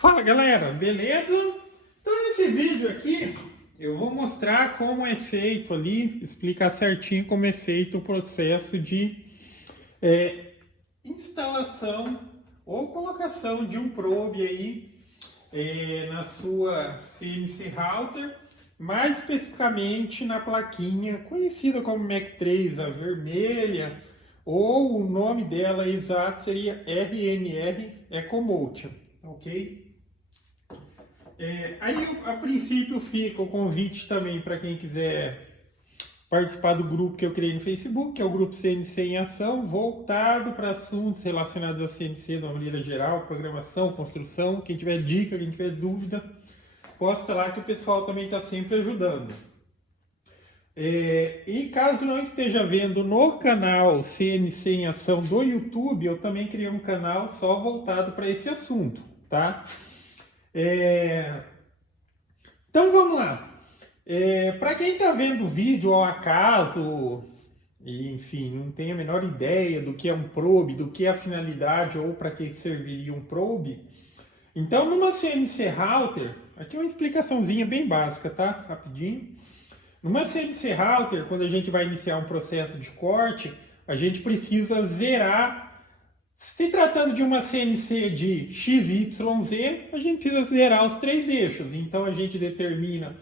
Fala galera, beleza? Então nesse vídeo aqui eu vou mostrar como é feito ali, explicar certinho como é feito o processo de instalação ou colocação de um probe aí na sua CNC Router, mais especificamente na plaquinha conhecida como MAC3, a vermelha, ou o nome dela exato seria RNR EcoMotion, ok? Aí, a princípio, fica o convite também para quem quiser participar do grupo que eu criei no Facebook, que é o grupo CNC em Ação, voltado para assuntos relacionados a CNC de uma maneira geral, programação, construção. Quem tiver dica, quem tiver dúvida, posta lá que o pessoal também está sempre ajudando. E caso não esteja vendo no canal CNC em Ação do YouTube, eu também criei um canal só voltado para esse assunto, tá? Então vamos lá. Para quem está vendo o vídeo ao acaso, e, enfim, não tem a menor ideia do que é um probe, do que é a finalidade ou para que serviria um probe, então numa CNC Router, aqui uma explicaçãozinha bem básica, tá? Rapidinho. Numa CNC Router, quando a gente vai iniciar um processo de corte, a gente precisa zerar. Se tratando de uma CNC de XYZ, a gente precisa zerar os três eixos. Então a gente determina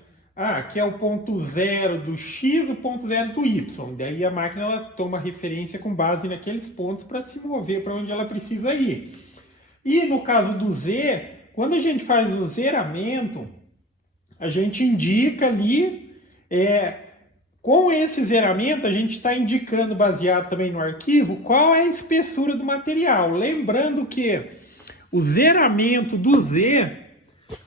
que é o ponto zero do X, o ponto zero do Y. Daí a máquina ela toma referência com base naqueles pontos para se mover para onde ela precisa ir. E no caso do Z, quando a gente faz o zeramento, a gente indica ali, com esse zeramento, a gente está indicando, baseado também no arquivo, qual é a espessura do material. Lembrando que o zeramento do Z,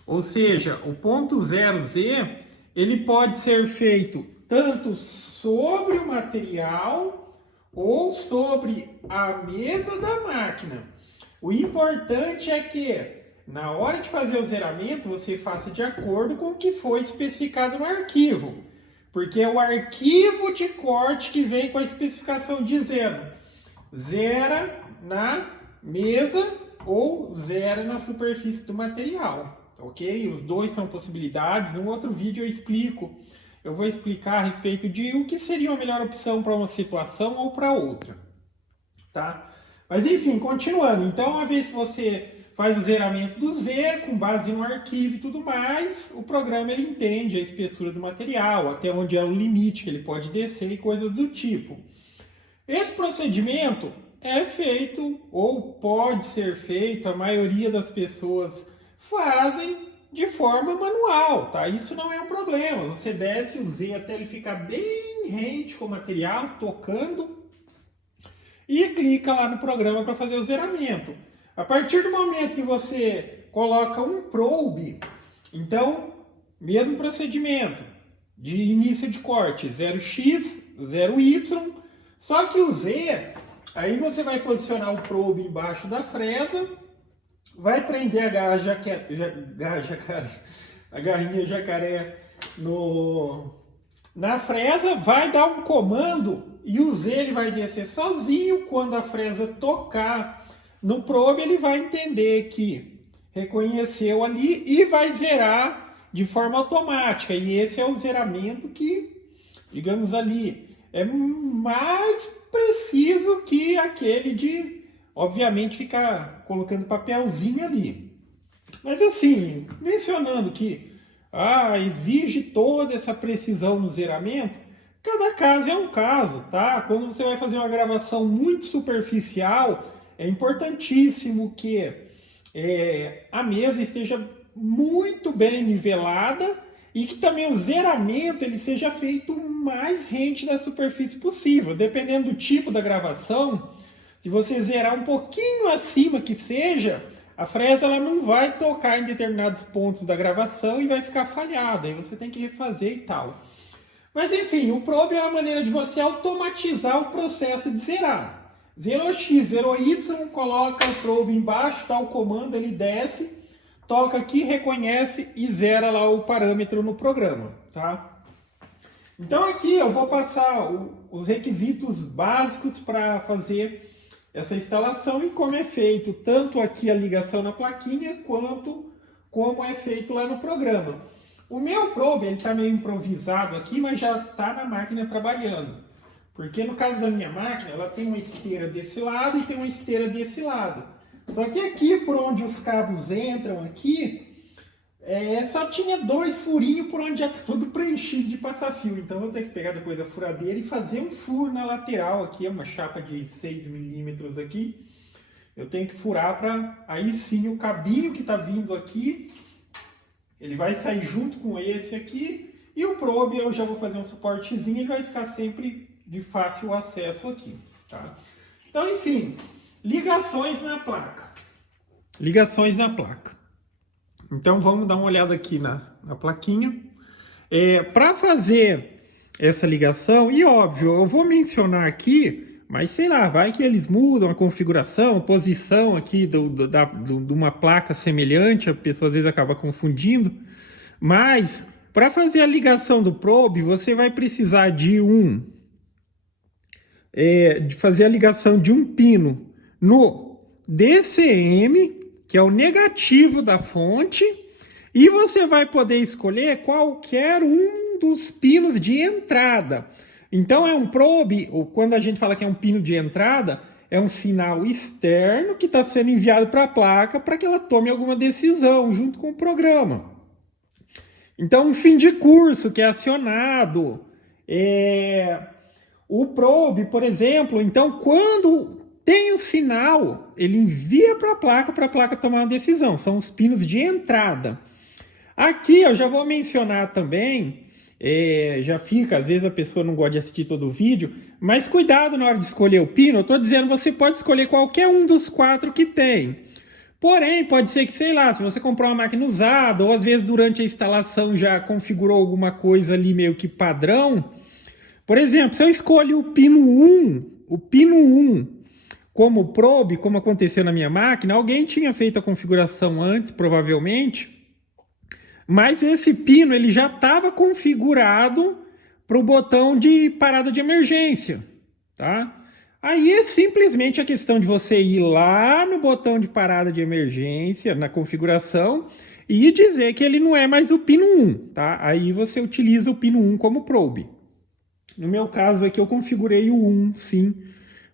ou seja, o ponto 0Z, ele pode ser feito tanto sobre o material ou sobre a mesa da máquina. O importante é que, na hora de fazer o zeramento, você faça de acordo com o que foi especificado no arquivo. Porque é o arquivo de corte que vem com a especificação dizendo zera na mesa ou zera na superfície do material, ok? Os dois são possibilidades. No outro vídeo eu vou explicar a respeito de o que seria a melhor opção para uma situação ou para outra, tá? Mas enfim, continuando. Então, uma vez que você faz o zeramento do Z, com base no arquivo e tudo mais, o programa ele entende a espessura do material, até onde é o limite que ele pode descer e coisas do tipo. Esse procedimento é feito, ou pode ser feito, a maioria das pessoas fazem de forma manual, tá? Isso não é um problema. Você desce o Z até ele ficar bem rente com o material, tocando, e clica lá no programa para fazer o zeramento. A partir do momento que você coloca um probe, então, mesmo procedimento de início de corte, 0x, 0y, só que o Z, aí você vai posicionar o probe embaixo da fresa, vai prender a garrinha jacaré na fresa, vai dar um comando e o Z ele vai descer sozinho. Quando a fresa tocar no probe, ele vai entender que reconheceu ali e vai zerar de forma automática. E esse é o zeramento que, digamos ali, é mais preciso que aquele de, obviamente, ficar colocando papelzinho ali. Mas assim, mencionando que exige toda essa precisão no zeramento, cada caso é um caso, tá? Quando você vai fazer uma gravação muito superficial, é importantíssimo que a mesa esteja muito bem nivelada e que também o zeramento ele seja feito o mais rente da superfície possível. Dependendo do tipo da gravação, se você zerar um pouquinho acima que seja, a fresa ela não vai tocar em determinados pontos da gravação e vai ficar falhada. Aí você tem que refazer e tal. Mas enfim, o probe é uma maneira de você automatizar o processo de zerar. 0x, 0y, coloca o probe embaixo, tá o comando, ele desce, toca aqui, reconhece e zera lá o parâmetro no programa, tá? Então aqui eu vou passar os requisitos básicos para fazer essa instalação e como é feito tanto aqui a ligação na plaquinha quanto como é feito lá no programa. O meu probe, ele está meio improvisado aqui, mas já está na máquina trabalhando. Porque no caso da minha máquina, ela tem uma esteira desse lado e tem uma esteira desse lado. Só que aqui, por onde os cabos entram aqui, só tinha 2 furinhos por onde já está tudo preenchido de passar-fio. Então eu vou ter que pegar depois a furadeira e fazer um furo na lateral aqui, é uma chapa de 6 milímetros aqui. Eu tenho que furar para aí sim o cabinho que está vindo aqui, ele vai sair junto com esse aqui. E o probe eu já vou fazer um suportezinho, ele vai ficar sempre de fácil acesso aqui, tá? Então, enfim, ligações na placa. Ligações na placa. Então, vamos dar uma olhada aqui na plaquinha. Para fazer essa ligação, e óbvio, eu vou mencionar aqui, mas sei lá, vai que eles mudam a configuração, a posição aqui de uma placa semelhante, a pessoa às vezes acaba confundindo. Mas, para fazer a ligação do probe, você vai precisar de fazer a ligação de um pino no DCM, que é o negativo da fonte, e você vai poder escolher qualquer um dos pinos de entrada. Então é um probe, ou quando a gente fala que é um pino de entrada, é um sinal externo que está sendo enviado para a placa para que ela tome alguma decisão junto com o programa. Então um fim de curso que é acionado, o probe, por exemplo, então quando tem o sinal, ele envia para a placa tomar uma decisão. São os pinos de entrada. Aqui eu já vou mencionar também, já fica, às vezes a pessoa não gosta de assistir todo o vídeo, mas cuidado na hora de escolher o pino. Eu estou dizendo, você pode escolher qualquer um dos 4 que tem. Porém, pode ser que, sei lá, se você comprou uma máquina usada, ou às vezes durante a instalação já configurou alguma coisa ali meio que padrão. Por exemplo, se eu escolho o pino 1 como probe, como aconteceu na minha máquina, alguém tinha feito a configuração antes, provavelmente, mas esse pino ele já estava configurado para o botão de parada de emergência, tá? Aí é simplesmente a questão de você ir lá no botão de parada de emergência, na configuração, e dizer que ele não é mais o pino 1, tá? Aí você utiliza o pino 1 como probe. No meu caso aqui eu configurei o 1, sim,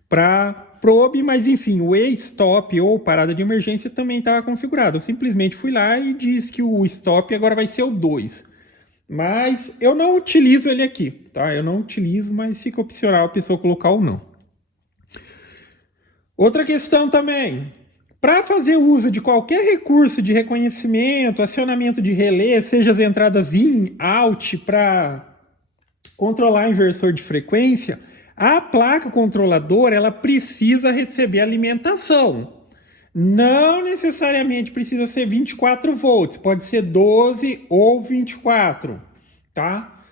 para probe, mas enfim, o E-stop ou parada de emergência também estava configurado. Eu simplesmente fui lá e disse que o stop agora vai ser o 2. Mas eu não utilizo ele aqui, tá? Eu não utilizo, mas fica opcional a pessoa colocar ou não. Outra questão também. Para fazer uso de qualquer recurso de reconhecimento, acionamento de relé, seja as entradas in, out, para controlar inversor de frequência, a placa controladora ela precisa receber alimentação. Não necessariamente precisa ser 24 volts, pode ser 12 ou 24, tá?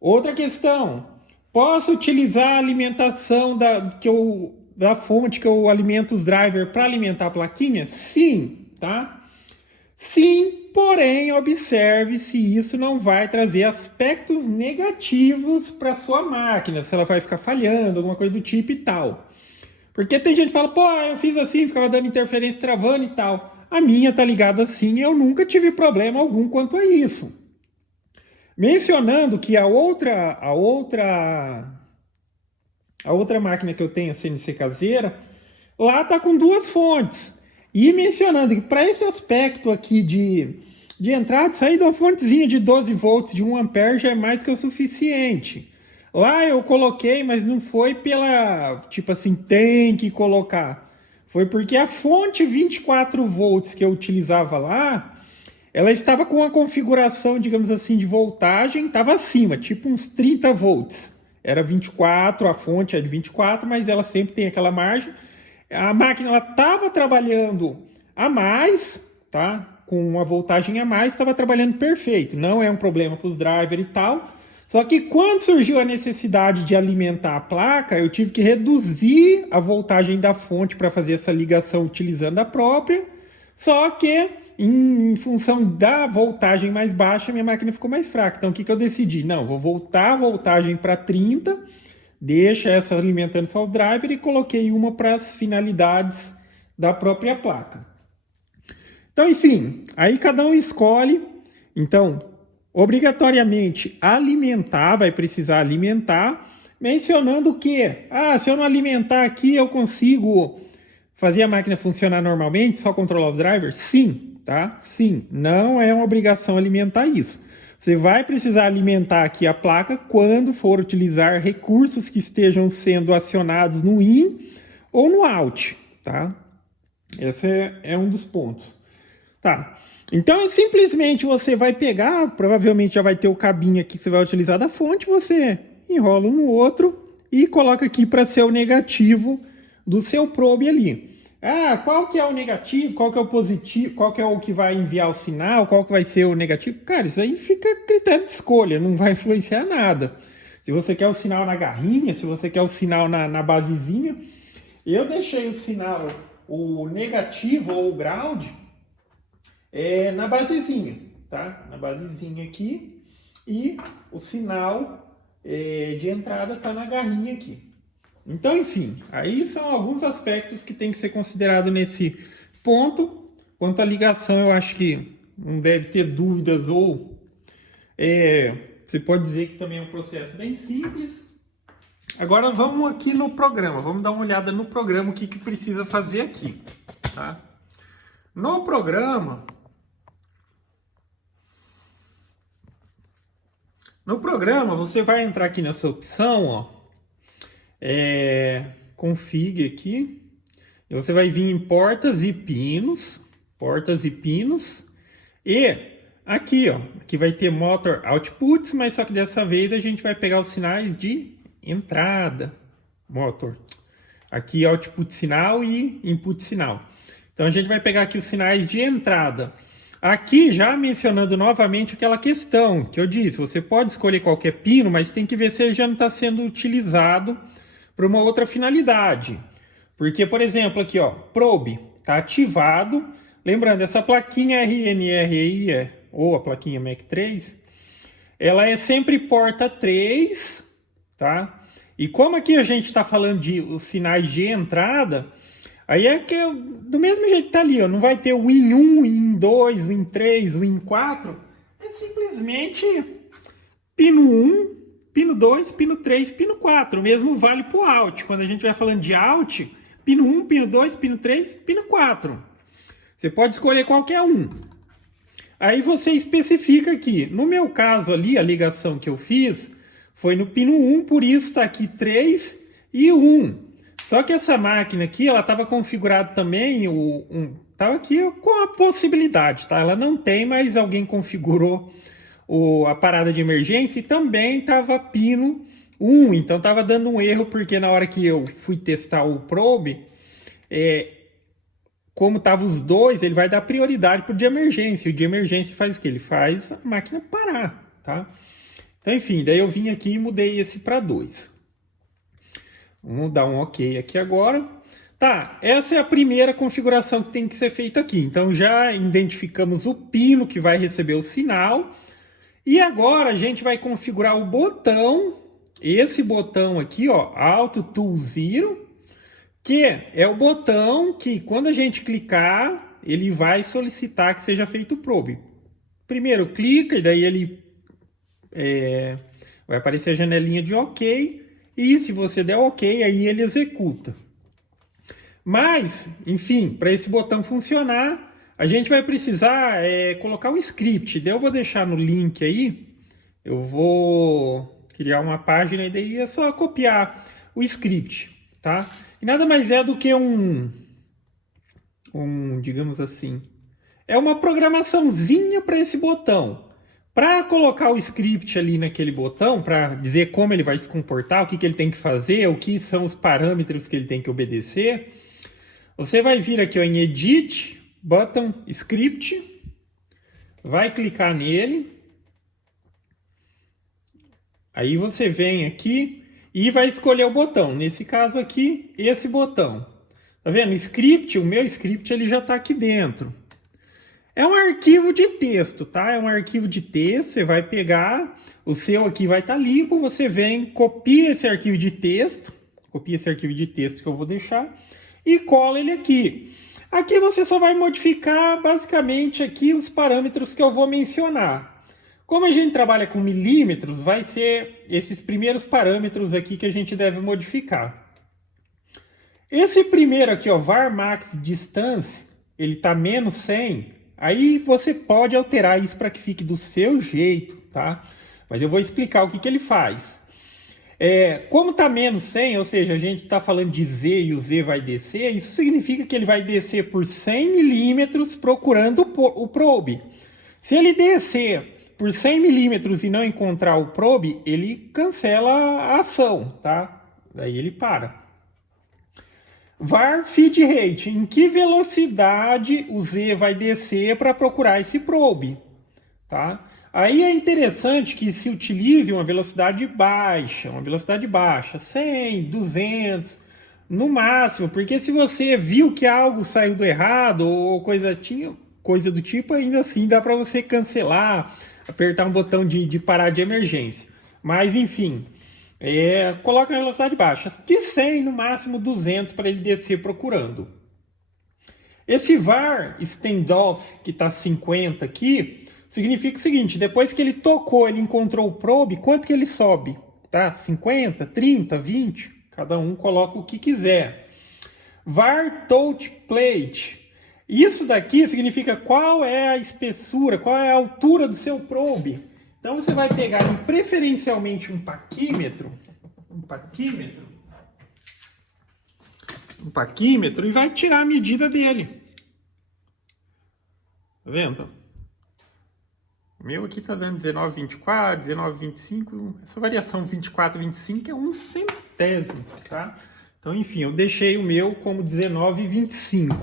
Outra questão, posso utilizar a alimentação da fonte que eu alimento os drivers para alimentar a plaquinha? Sim, tá? Sim, porém, observe se isso não vai trazer aspectos negativos para sua máquina, se ela vai ficar falhando, alguma coisa do tipo e tal. Porque tem gente que fala, pô, eu fiz assim, ficava dando interferência, travando e tal. A minha tá ligada assim, eu nunca tive problema algum quanto a isso. Mencionando que a outra máquina que eu tenho, a CNC caseira, lá tá com 2 fontes. E mencionando que para esse aspecto aqui de entrada, sair de uma fontezinha de 12 volts de 1 ampere já é mais que o suficiente. Lá eu coloquei, mas não foi pela, tipo assim, tem que colocar. Foi porque a fonte 24 volts que eu utilizava lá, ela estava com uma configuração, digamos assim, de voltagem, estava acima, tipo uns 30 volts. Era 24, a fonte é de 24, mas ela sempre tem aquela margem. A máquina estava trabalhando a mais, tá? Com uma voltagem a mais, estava trabalhando perfeito. Não é um problema com os drivers e tal. Só que quando surgiu a necessidade de alimentar a placa, eu tive que reduzir a voltagem da fonte para fazer essa ligação utilizando a própria. Só que, em função da voltagem mais baixa, minha máquina ficou mais fraca. Então, o que eu decidi? Não, vou voltar a voltagem para 30, deixa essa alimentando só o driver e coloquei uma para as finalidades da própria placa. Então, enfim, aí cada um escolhe. Então, obrigatoriamente alimentar, vai precisar alimentar, mencionando que, se eu não alimentar aqui, eu consigo fazer a máquina funcionar normalmente, só controlar os drivers? Sim, tá? Sim, não é uma obrigação alimentar isso. Você vai precisar alimentar aqui a placa quando for utilizar recursos que estejam sendo acionados no IN ou no OUT, tá? Esse é um dos pontos. Tá, então simplesmente você vai pegar, provavelmente já vai ter o cabinho aqui que você vai utilizar da fonte, você enrola um no outro e coloca aqui para ser o negativo do seu probe ali. Qual que é o negativo, qual que é o positivo, qual que é o que vai enviar o sinal, qual que vai ser o negativo? Cara, isso aí fica a critério de escolha, não vai influenciar nada. Se você quer o sinal na garrinha, se você quer o sinal na basezinha, eu deixei o sinal, o negativo ou o ground, na basezinha, tá? Na basezinha aqui, e o sinal de entrada tá na garrinha aqui. Então, enfim, aí são alguns aspectos que tem que ser considerado nesse ponto. Quanto à ligação, eu acho que não deve ter dúvidas, ou você pode dizer que também é um processo bem simples. Agora vamos aqui no programa, vamos dar uma olhada no programa, o que precisa fazer aqui, tá? No programa, você vai entrar aqui nessa opção, ó, config aqui, e você vai vir em portas e pinos, e aqui, ó, aqui vai ter motor outputs, mas só que dessa vez a gente vai pegar os sinais de entrada, motor, aqui output sinal e input sinal. Então a gente vai pegar aqui os sinais de entrada. Aqui já mencionando novamente aquela questão que eu disse, você pode escolher qualquer pino, mas tem que ver se ele já não está sendo utilizado para uma outra finalidade. Porque, por exemplo, aqui, ó, probe, está ativado. Lembrando, essa plaquinha RNRI, ou a plaquinha MAC3, ela é sempre porta 3, tá? E como aqui a gente está falando de os sinais de entrada, aí é que do mesmo jeito que tá ali, ó, não vai ter o Win1, Win2, Win3, Win4, é simplesmente pino 1, pino 2, pino 3, pino 4. O mesmo vale para o out. Quando a gente vai falando de out, pino 1, pino 2, pino 3, pino 4. Você pode escolher qualquer um. Aí você especifica aqui. No meu caso ali, a ligação que eu fiz foi no pino 1, por isso está aqui 3 e 1. Só que essa máquina aqui, ela estava configurada também, estava aqui com a possibilidade, tá? Ela não tem, mas alguém configurou a parada de emergência e também estava pino 1. Então estava dando um erro, porque na hora que eu fui testar o probe, como estavam os dois, ele vai dar prioridade para o de emergência. O de emergência faz o quê? Ele faz a máquina parar, tá? Então, enfim, daí eu vim aqui e mudei esse para 2. Vamos dar um OK aqui agora. Tá, essa é a primeira configuração que tem que ser feita aqui. Então já identificamos o pino que vai receber o sinal. E agora a gente vai configurar o botão, esse botão aqui, ó, Auto Tool Zero, que é o botão que quando a gente clicar, ele vai solicitar que seja feito o probe. Primeiro clica e daí ele vai aparecer a janelinha de OK. E se você der OK, aí ele executa. Mas, enfim, para esse botão funcionar, a gente vai precisar colocar um script. Daí eu vou deixar no link aí. Eu vou criar uma página e daí é só copiar o script, tá? E nada mais é do que digamos assim, é uma programaçãozinha para esse botão. Para colocar o script ali naquele botão, para dizer como ele vai se comportar, o que ele tem que fazer, o que são os parâmetros que ele tem que obedecer, você vai vir aqui ó, em Edit, Button, Script, vai clicar nele, aí você vem aqui e vai escolher o botão. Nesse caso aqui, esse botão. Tá vendo? O meu script ele já está aqui dentro. É um arquivo de texto, tá? É um arquivo de texto, você vai pegar, o seu aqui vai estar limpo, você vem, copia esse arquivo de texto que eu vou deixar, e cola ele aqui. Aqui você só vai modificar basicamente aqui os parâmetros que eu vou mencionar. Como a gente trabalha com milímetros, vai ser esses primeiros parâmetros aqui que a gente deve modificar. Esse primeiro aqui, ó, var max distance, ele está menos 100, aí você pode alterar isso para que fique do seu jeito, tá? Mas eu vou explicar o que ele faz. Como está menos 100, ou seja, a gente está falando de Z e o Z vai descer, isso significa que ele vai descer por 100 milímetros procurando o probe. Se ele descer por 100 milímetros e não encontrar o probe, ele cancela a ação, tá? Daí ele para. Var feed rate, em que velocidade o Z vai descer para procurar esse probe, tá? Aí é interessante que se utilize uma velocidade baixa, 100, 200, no máximo, porque se você viu que algo saiu do errado ou coisa do tipo, ainda assim dá para você cancelar, apertar um botão de parar de emergência. Mas enfim, coloca na velocidade baixa, de 100 no máximo 200 para ele descer procurando. Esse var standoff que está 50 aqui, significa o seguinte, depois que ele tocou, ele encontrou o probe, quanto que ele sobe? Tá? 50, 30, 20, cada um coloca o que quiser. Var touch plate, isso daqui significa qual é a espessura, qual é a altura do seu probe. Então você vai pegar preferencialmente um paquímetro e vai tirar a medida dele. Tá vendo? O meu aqui tá dando 19,24, 19,25. Essa variação 24, 25 é um centésimo, tá? Então, enfim, eu deixei o meu como 19,25.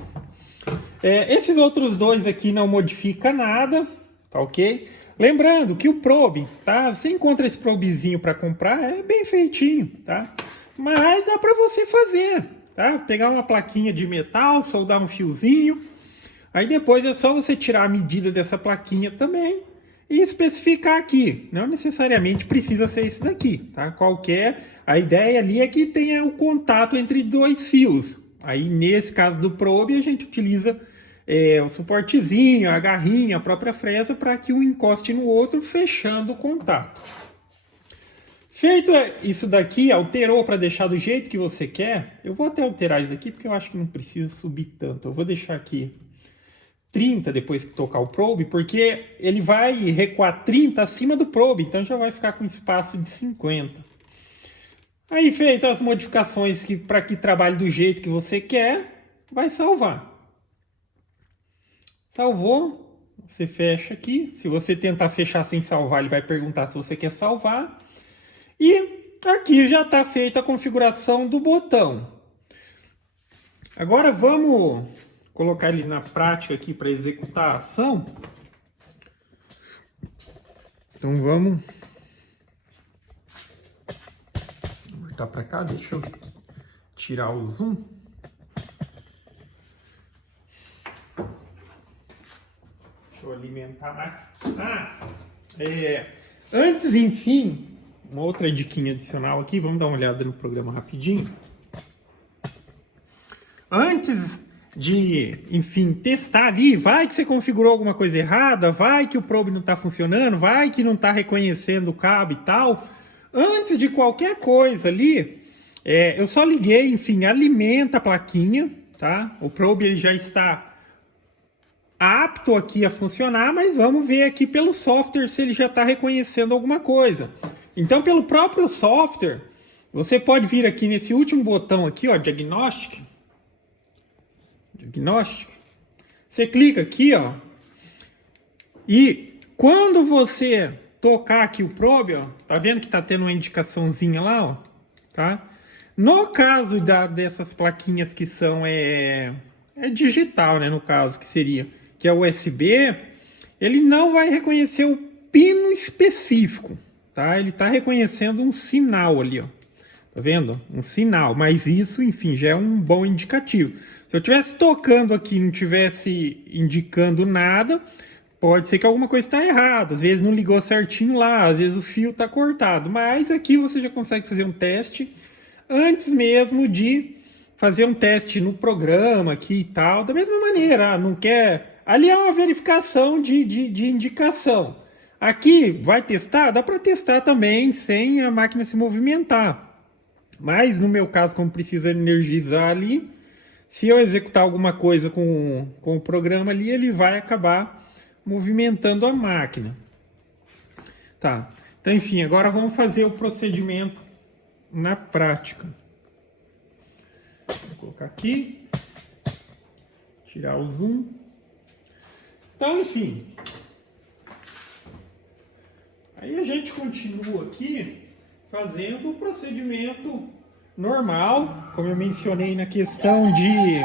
Esses outros dois aqui não modifica nada, tá ok? Lembrando que o probe, tá? Você encontra esse probezinho para comprar, é bem feitinho, tá? Mas dá para você fazer, tá? Pegar uma plaquinha de metal, soldar um fiozinho. Aí depois é só você tirar a medida dessa plaquinha também e especificar aqui. Não necessariamente precisa ser isso daqui, tá? A ideia ali é que tenha o contato entre dois fios. Aí nesse caso do probe a gente utiliza o suportezinho, a garrinha, a própria fresa para que um encoste no outro, fechando o contato. Feito isso daqui, alterou para deixar do jeito que você quer. Eu vou até alterar isso aqui porque eu acho que não precisa subir tanto. Eu vou deixar aqui 30 depois que tocar o probe, porque ele vai recuar 30 acima do probe, então já vai ficar com espaço de 50. Aí fez as modificações para que trabalhe do jeito que você quer, vai salvar. Salvou, você fecha aqui. Se você tentar fechar sem salvar, ele vai perguntar se você quer salvar. E aqui já está feita a configuração do botão. Agora vamos colocar ele na prática aqui para executar a ação. Então vamos voltar para cá, deixa eu tirar o zoom. Deixa eu alimentar mais. Antes, enfim, uma outra diquinha adicional aqui, vamos dar uma olhada no programa rapidinho. Antes de, enfim, testar ali, vai que você configurou alguma coisa errada, vai que o probe não está funcionando, vai que não está reconhecendo o cabo e tal. Antes de qualquer coisa ali, eu só liguei, enfim, alimenta a plaquinha, tá? O probe ele já está apto aqui a funcionar, mas vamos ver aqui pelo software se ele já está reconhecendo alguma coisa. Então, pelo próprio software, você pode vir aqui nesse último botão aqui, ó, Diagnostic. Você clica aqui, ó, e quando você tocar aqui o probe, ó, tá vendo que tá tendo uma indicaçãozinha lá, ó, tá? No caso dessas plaquinhas que são digital, né, no caso, que é USB, ele não vai reconhecer o pino específico, tá? Ele tá reconhecendo um sinal ali, ó. Tá vendo? Um sinal, mas isso, enfim, já é um bom indicativo. Se eu estivesse tocando aqui e não estivesse indicando nada, pode ser que alguma coisa está errada. Às vezes não ligou certinho lá, às vezes o fio está cortado. Mas aqui você já consegue fazer um teste antes mesmo de fazer um teste no programa aqui e tal, da mesma maneira, não quer... Ali é uma verificação de indicação. Aqui, vai testar? Dá para testar também sem a máquina se movimentar. Mas, no meu caso, como precisa energizar ali, se eu executar alguma coisa com o programa ali, ele vai acabar movimentando a máquina. Tá. Então, enfim, agora vamos fazer o procedimento na prática. Vou colocar aqui. Tirar o zoom. Então, enfim. Aí a gente continua aqui fazendo o procedimento normal, como eu mencionei na questão de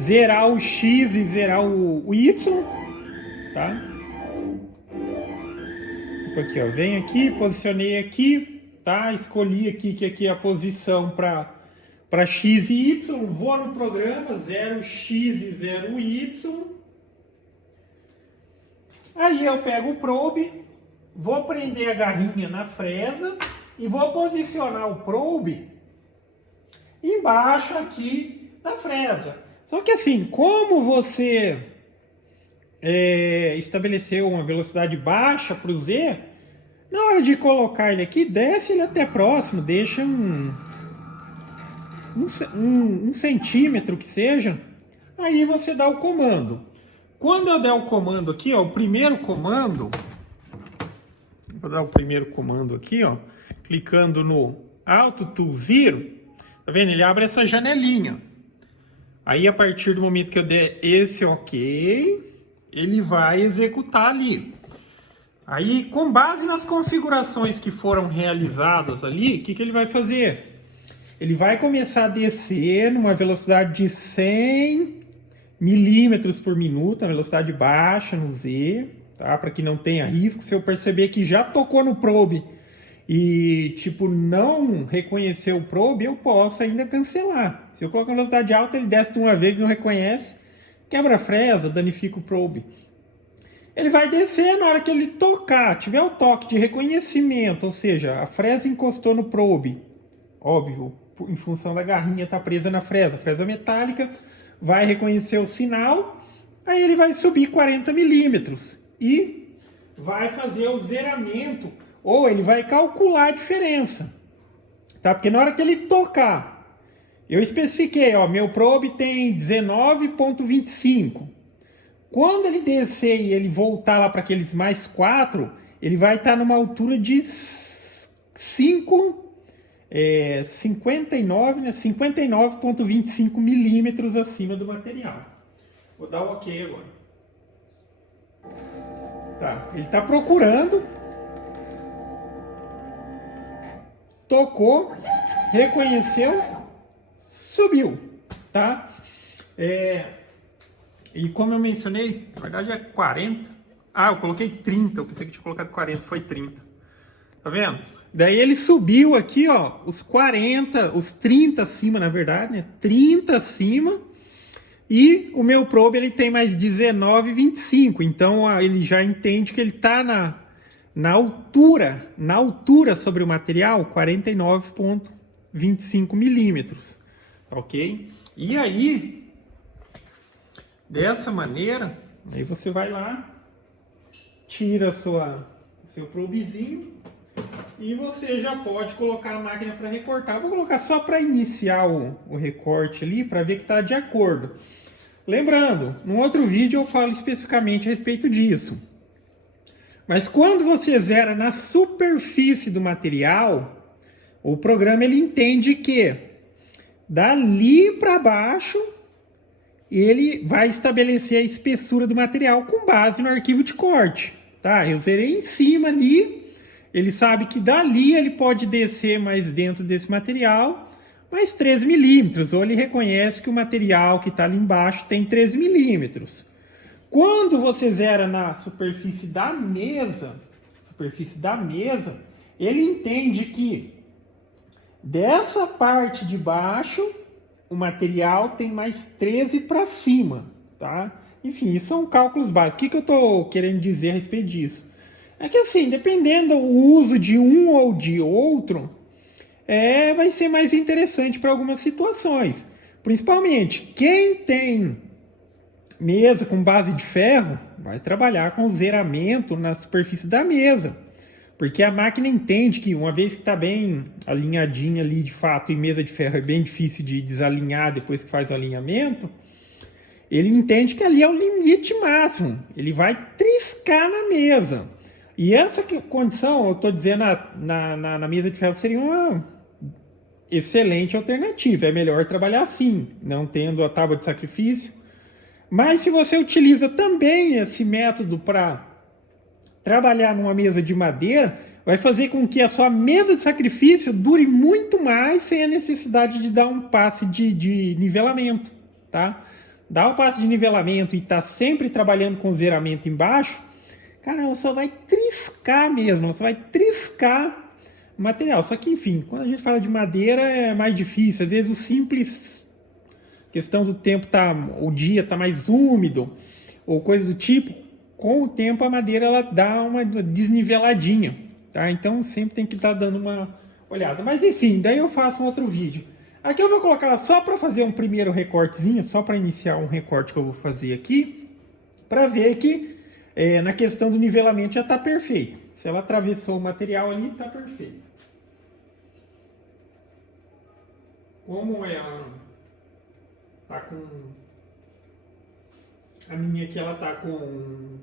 zerar o X e zerar o Y, tá? Aqui, ó, venho aqui, posicionei aqui, tá? Escolhi aqui que aqui é a posição para X e Y, vou no programa, zero X e zero Y. Aí eu pego o probe, vou prender a garrinha na fresa e vou posicionar o probe embaixo aqui da fresa. Só que assim, como você estabeleceu uma velocidade baixa para o Z, na hora de colocar ele aqui, desce ele até próximo, deixa um centímetro que seja, aí você dá o comando. Quando eu der o comando aqui, ó, o primeiro comando, vou dar o primeiro comando aqui, ó, clicando no Auto to Zero, tá vendo? Ele abre essa janelinha. Aí, a partir do momento que eu der esse OK, ele vai executar ali. Aí, com base nas configurações que foram realizadas ali, o que ele vai fazer? Ele vai começar a descer numa velocidade de 100 milímetros por minuto, a velocidade baixa no Z, tá? Para que não tenha risco. Se eu perceber que já tocou no probe e, tipo, não reconheceu o probe, eu posso ainda cancelar. Se eu colocar uma velocidade alta, ele desce de uma vez e não reconhece, quebra a fresa, danifica o probe. Ele vai descer na hora que ele tocar, tiver o toque de reconhecimento, ou seja, a fresa encostou no probe. Óbvio, em função da garrinha estar presa na fresa, a fresa metálica vai reconhecer o sinal, aí ele vai subir 40 milímetros e vai fazer o zeramento, ou ele vai calcular a diferença, tá? Porque na hora que ele tocar, eu especifiquei, ó, meu probe tem 19,25. Quando ele descer e ele voltar lá para aqueles mais 4, ele vai estar numa altura de 59,25 milímetros acima do material. Vou dar o OK agora. Tá, ele está procurando. Tocou, reconheceu, subiu, tá? E como eu mencionei, na verdade é 40. Ah, eu coloquei 30, eu pensei que tinha colocado 40, foi 30. Tá vendo? Daí ele subiu aqui, ó, os 40, os 30 acima, na verdade, né? 30 acima. E o meu probe, ele tem mais 19,25. Então, ele já entende que ele está na altura sobre o material, 49,25 milímetros. Ok? E aí, dessa maneira, aí você vai lá, tira seu probezinho, e você já pode colocar a máquina para recortar. Vou colocar só para iniciar o recorte ali, para ver que está de acordo. Lembrando, no outro vídeo eu falo especificamente a respeito disso. Mas quando você zera na superfície do material, o programa ele entende que dali para baixo ele vai estabelecer a espessura do material com base no arquivo de corte. Tá? Eu zerei em cima ali. Ele sabe que dali ele pode descer mais dentro desse material, mais 13 milímetros, ou ele reconhece que o material que está ali embaixo tem 13 milímetros. Quando você zera na superfície da mesa, ele entende que dessa parte de baixo o material tem mais 13 para cima, tá? Enfim, isso são cálculos básicos. O que eu estou querendo dizer a respeito disso? É que assim, dependendo do uso de um ou de outro, vai ser mais interessante para algumas situações. Principalmente, quem tem mesa com base de ferro vai trabalhar com zeramento na superfície da mesa. Porque a máquina entende que uma vez que está bem alinhadinha ali de fato, e mesa de ferro é bem difícil de desalinhar depois que faz o alinhamento, ele entende que ali é o limite máximo. Ele vai triscar na mesa. E essa condição, eu estou dizendo, na mesa de ferro seria uma excelente alternativa. É melhor trabalhar assim, não tendo a tábua de sacrifício. Mas se você utiliza também esse método para trabalhar numa mesa de madeira, vai fazer com que a sua mesa de sacrifício dure muito mais sem a necessidade de dar um passe de nivelamento, tá? Dar o passe de nivelamento e tá sempre trabalhando com zeramento embaixo, cara, ela só vai triscar mesmo, ela só vai triscar o material. Só que, enfim, quando a gente fala de madeira é mais difícil, às vezes o simples questão do tempo o dia tá mais úmido ou coisa do tipo. Com o tempo a madeira ela dá uma desniveladinha, tá? Então sempre tem que estar dando uma olhada. Mas enfim, daí eu faço um outro vídeo. Aqui eu vou colocar ela só para fazer um primeiro recortezinho, só para iniciar um recorte que eu vou fazer aqui, para ver que na questão do nivelamento já está perfeito. Se ela atravessou o material ali, está perfeito. Como ela tá com... A minha aqui ela tá com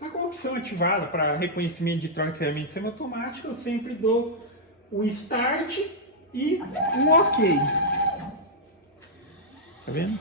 a opção ativada para reconhecimento de troca de ferramenta semiautomática. Eu sempre dou o start e um OK. Tá vendo?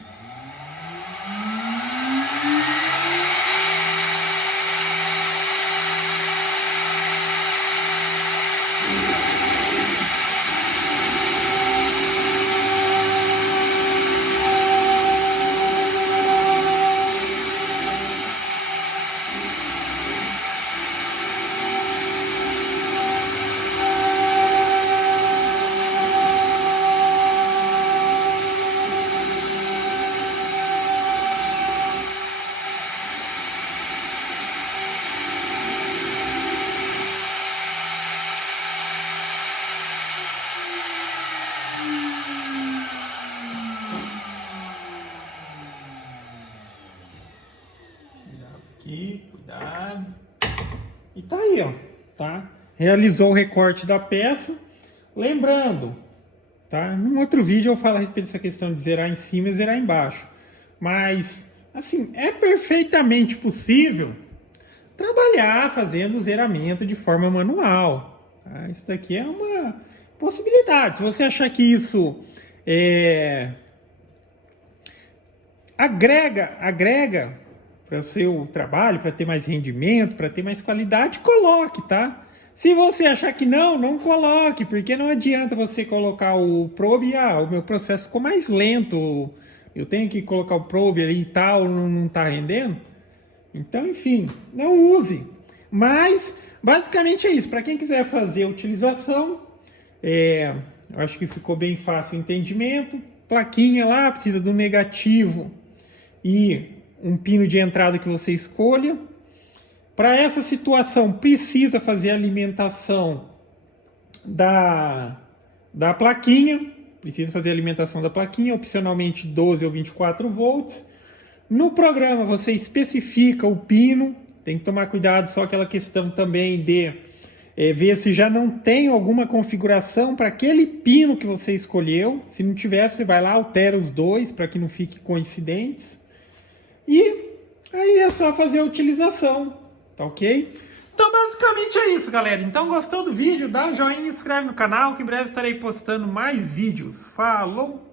Aqui, cuidado. E tá aí, ó, tá? Realizou o recorte da peça. Lembrando, tá? Num outro vídeo eu falo a respeito dessa questão de zerar em cima e zerar embaixo. Mas, assim, é perfeitamente possível trabalhar fazendo zeramento de forma manual. Tá? Isso daqui é uma possibilidade. Se você achar que isso agrega para o seu trabalho, para ter mais rendimento, para ter mais qualidade, coloque, tá? Se você achar que não coloque, porque não adianta você colocar o probe, o meu processo ficou mais lento, eu tenho que colocar o probe ali e tal, não está rendendo. Então, enfim, não use. Mas, basicamente é isso. Para quem quiser fazer a utilização, eu acho que ficou bem fácil o entendimento. Plaquinha lá, precisa do negativo e um pino de entrada que você escolha. Para essa situação, precisa fazer a alimentação da plaquinha. Precisa fazer a alimentação da plaquinha, opcionalmente 12 ou 24 volts. No programa você especifica o pino. Tem que tomar cuidado, só aquela questão também de ver se já não tem alguma configuração para aquele pino que você escolheu. Se não tiver, você vai lá, altera os dois para que não fique coincidentes. E aí é só fazer a utilização, tá ok? Então basicamente é isso, galera. Então gostou do vídeo? Dá um joinha e se inscreve no canal que em breve estarei postando mais vídeos. Falou!